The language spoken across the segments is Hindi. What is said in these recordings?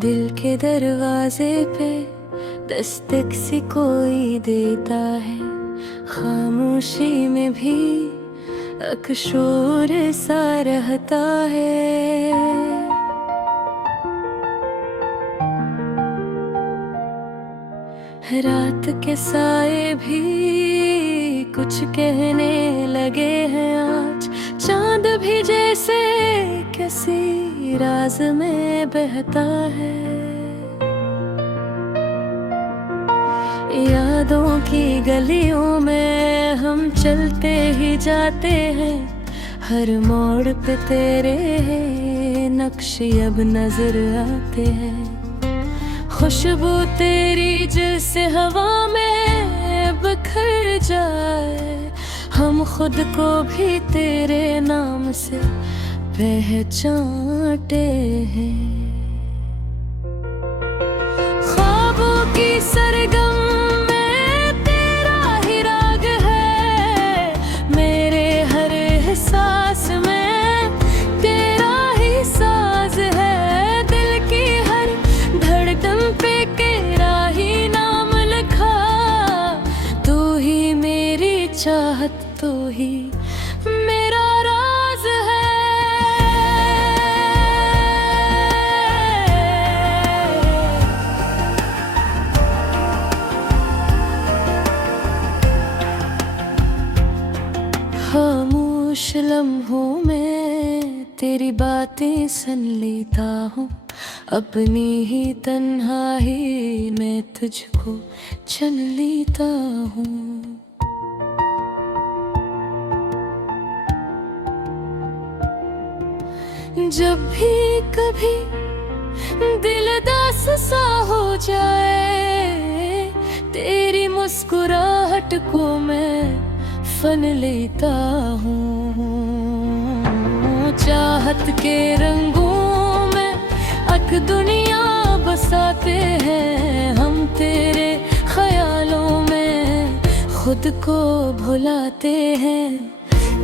दिल के दरवाजे पे दस्तक सी कोई देता है, खामोशी में भी अकशोर सा रहता है। रात के साए भी कुछ कहने लगे हैं आज, चांद भी जैसे किसी राज में बहता है। यादों की गलियों में हम चलते ही जाते हैं, हर मोड़ पे तेरे नक्शे अब नजर आते हैं। खुशबू तेरी जैसे हवा में बिखर जाए, हम खुद को भी तेरे नाम से पहचानते हैं। ख्वाबों की सरगम में तेरा ही राग है, मेरे हर एहसास में तेरा ही साज है। दिल की हर धड़कन पे तेरा ही नाम लिखा, तू ही मेरी चाहत, तू ही मेरा राज है। खामोश लम्हों में तेरी बातें सुन लेता हूँ, अपनी ही तन्हाई में तुझको चुन लेता हूँ। जब भी कभी दिल दास सा हो जाए, तेरी मुस्कुराहट को मैं फन लेता हूँ। चाहत के रंगों में अक दुनिया बसाते हैं, हम तेरे ख्यालों में खुद को भुलाते हैं।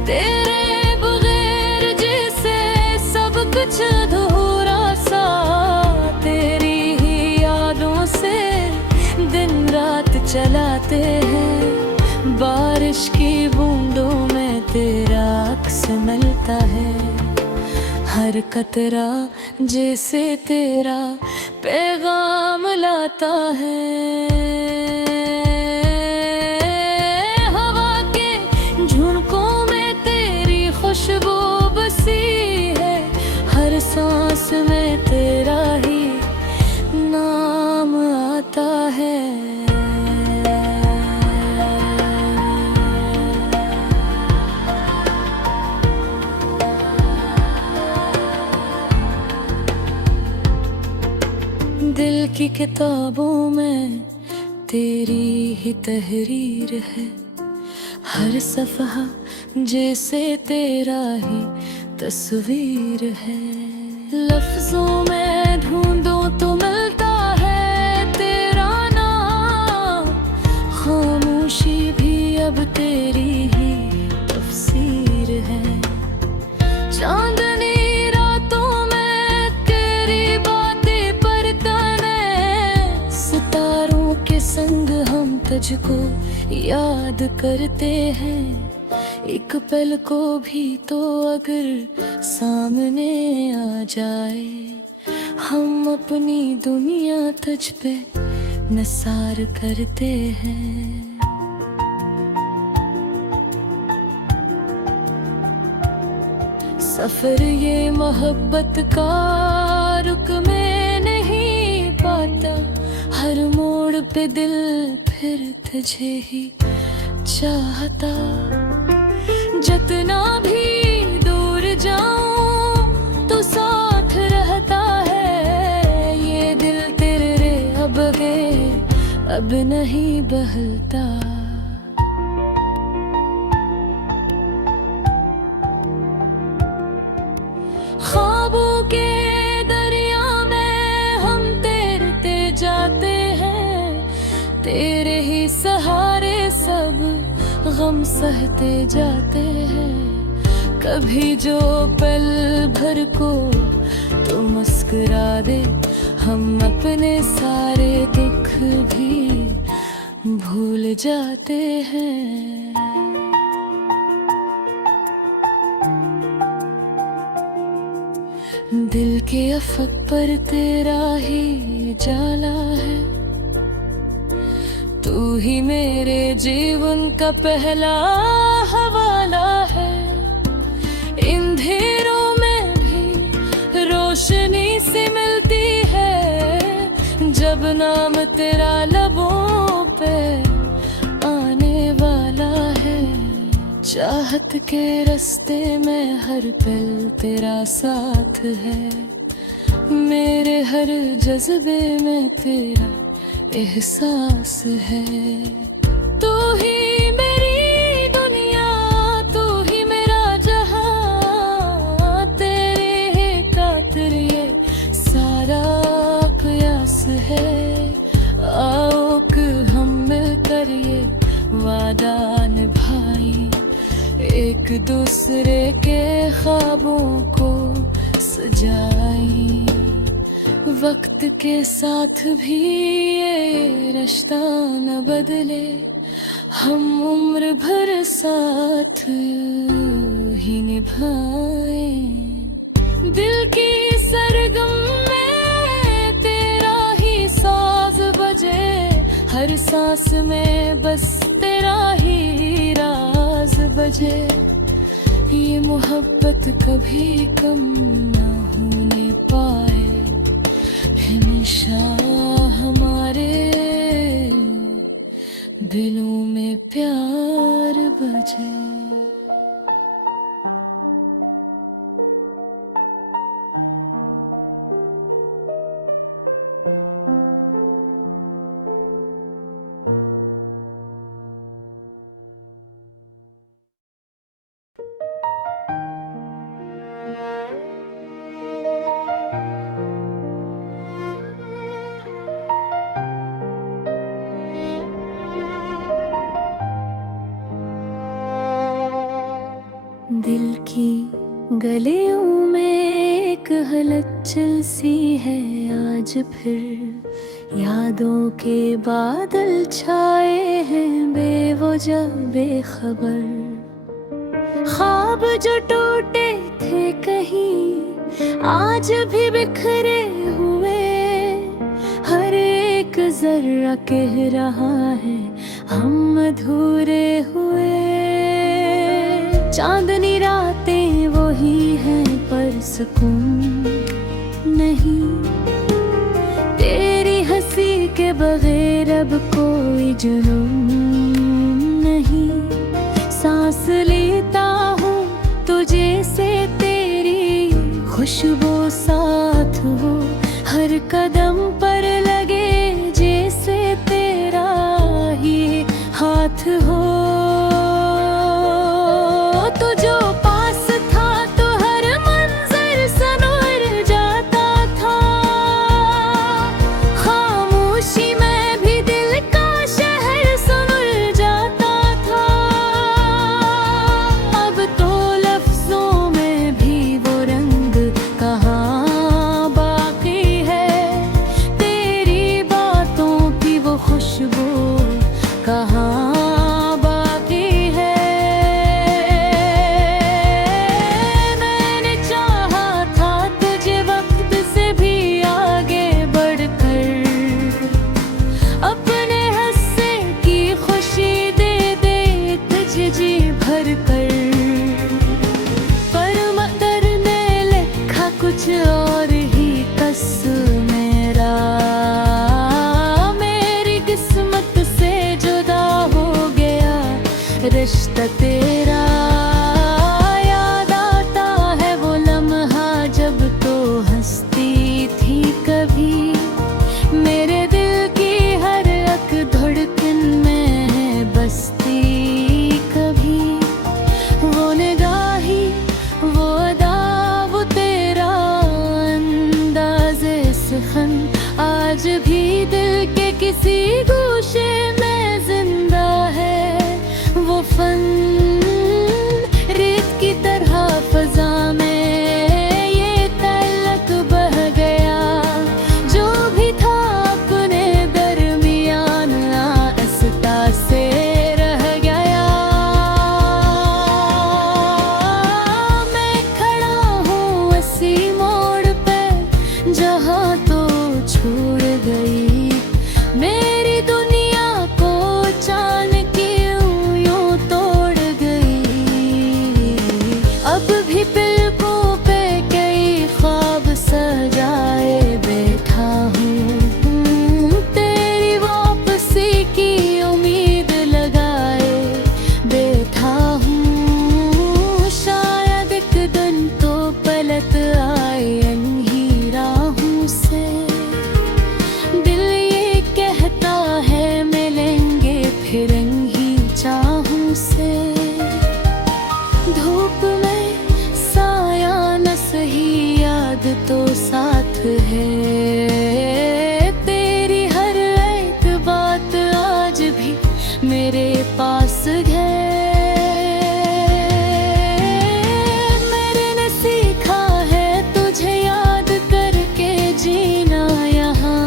तेरे बगैर जैसे सब कुछ अधूरा सा, तेरी ही यादों से दिन रात चलाते हैं। बारिश की बूंदों में तेरा अक्स मिलता है, हर कतरा जैसे तेरा पैगाम लाता है। हवा के झोंकों में तेरी खुशबू बसी है, हर सांस में तेरा ही नाम आता है। दिल की किताबों में तेरी ही तहरीर है, हर सफ़हा जैसे तेरा ही तस्वीर है। लफ्ज़ों में ढूंढूं तो मिलता है तेरा नाम, खामोशी भी अब तेरी ही तफसीर है। चांदनी रातों में तेरी बातें परतने, सितारों के संग हम तुझको याद करते हैं। एक पल को भी तो अगर सामने आ जाए, हम अपनी दुनिया तुझ पे निसार करते हैं। सफर ये मोहब्बत का रुक में नहीं पाता, हर मोड़ पे दिल फिर तुझे ही चाहता। जितना भी दूर जाऊं तो साथ रहता है, ये दिल तेरे अब नहीं बहलता। ख्वाबों के दरिया में हम तैरते जाते हैं, तेरे ही सहारे सब गम सहते जाते हैं। कभी जो पल भर को तो मुस्कुरा दे, हम अपने सारे दुख भी भूल जाते हैं। दिल के अफक पर तेरा ही जाला है, तू ही मेरे जीवन का पहला हवाला है। इन अंधेरों में भी रोशनी सी मिलती है, जब नाम तेरा लबों पे आने वाला है। चाहत के रास्ते में हर पल तेरा साथ है, मेरे हर जज्बे में तेरा एहसास है। तू ही मेरी दुनिया, तू ही मेरा जहां, तेरे खातिर ये सारा प्रयास है। आओ कि हम मिलकर ये वादा निभाएं, एक दूसरे के ख्वाबों को सजाएं। वक्त के साथ भी ये रिश्ता न बदले, हम उम्र भर साथ ही निभाएं। दिल की सरगम में तेरा ही साज बजे, हर सांस में बस तेरा ही राज बजे। ये मोहब्बत कभी कम न होने पाए, हमेशा हमारे दिलों में प्यार बजे। दिल की गलियों में एक हलचल सी है, आज फिर यादों के बादल छाए हैं बेवजह बेखबर। ख्वाब जो टूटे थे कहीं आज भी बिखरे हुए, हर एक जर्रा कह रहा है हम अधूरे हुए। चांदनी रातें वही हैं पर सुकून नहीं, तेरी हंसी के बगैर अब कोई जुनून नहीं। सांस लेता हूँ तुझे से तेरी खुशबू साथ हो, हर कदम पर लगे जैसे तेरा ही हाथ हो। कुछ और ही कस मेरा, मेरी किस्मत से जुदा हो गया रिश्ता तेरा। याद आता है वो लम्हा जब तो हंसती थी कभी, मेरे दिल की हर एक धड़कन में बसती कभी। वो निगाही वो आज भी दिल के किसी गोशे में जिंदा है। वो फन फिर ही चाहूं से। धूप में साया न सही, याद तो साथ है। तेरी हर एक बात आज भी मेरे पास है। मैंने सीखा है तुझे याद करके जीना यहाँ।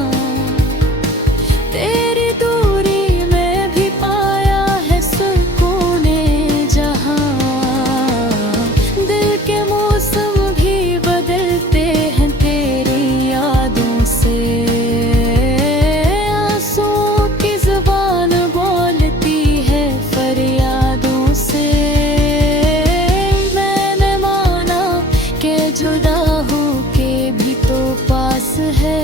तेरी दूरी में भी पाया है सुकून जहाँ। दिल के मौसम भी बदलते हैं तेरी यादों से। आंसुओं की जुबान बोलती है फरियादों से। मैंने माना कि जुदा हो के भी तो पास है।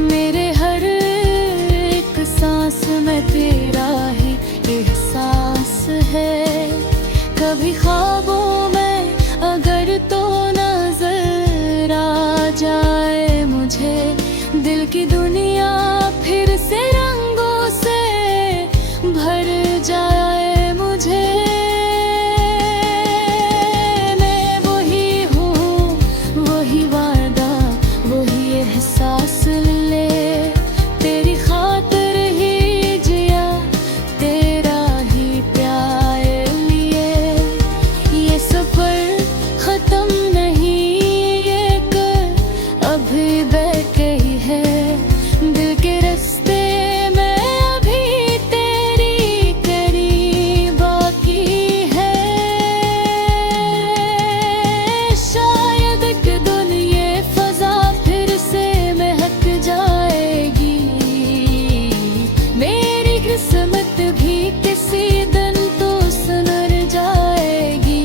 मेरे हर एक सांस में तेरा ही एहसास है। कभी ख्वाबों में अगर तो नजर आ जाए मुझे, दिल की दुनिया फिर से रंगों से भर जाए मुझे। मैं वही हूँ, वही वादा, वही एहसास ले। तेरी खातिर ही जिया, तेरा ही प्यार लिए। ये सफर खत्म नहीं, ये कर अभी बैठे ही है। दिल के रास्ते में अभी तेरी करीब बाकी है। शायद एक दिन ये फजा फिर से महक जाएगी। मेरी किस्मत भी किसी दिन तो सुधर जाएगी।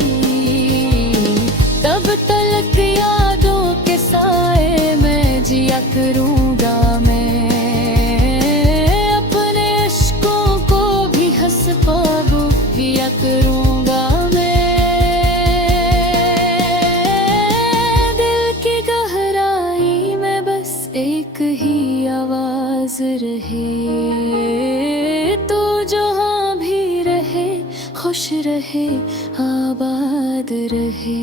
तब तक यादों के साए में जिया करूँगा मैं। अपने अश्कों को भी हंस पाबू किया करूँगा मैं। दिल की गहराई में बस एक ही आवाज रहे। तू जहाँ भी रहे, खुश रहे, आबाद रहे।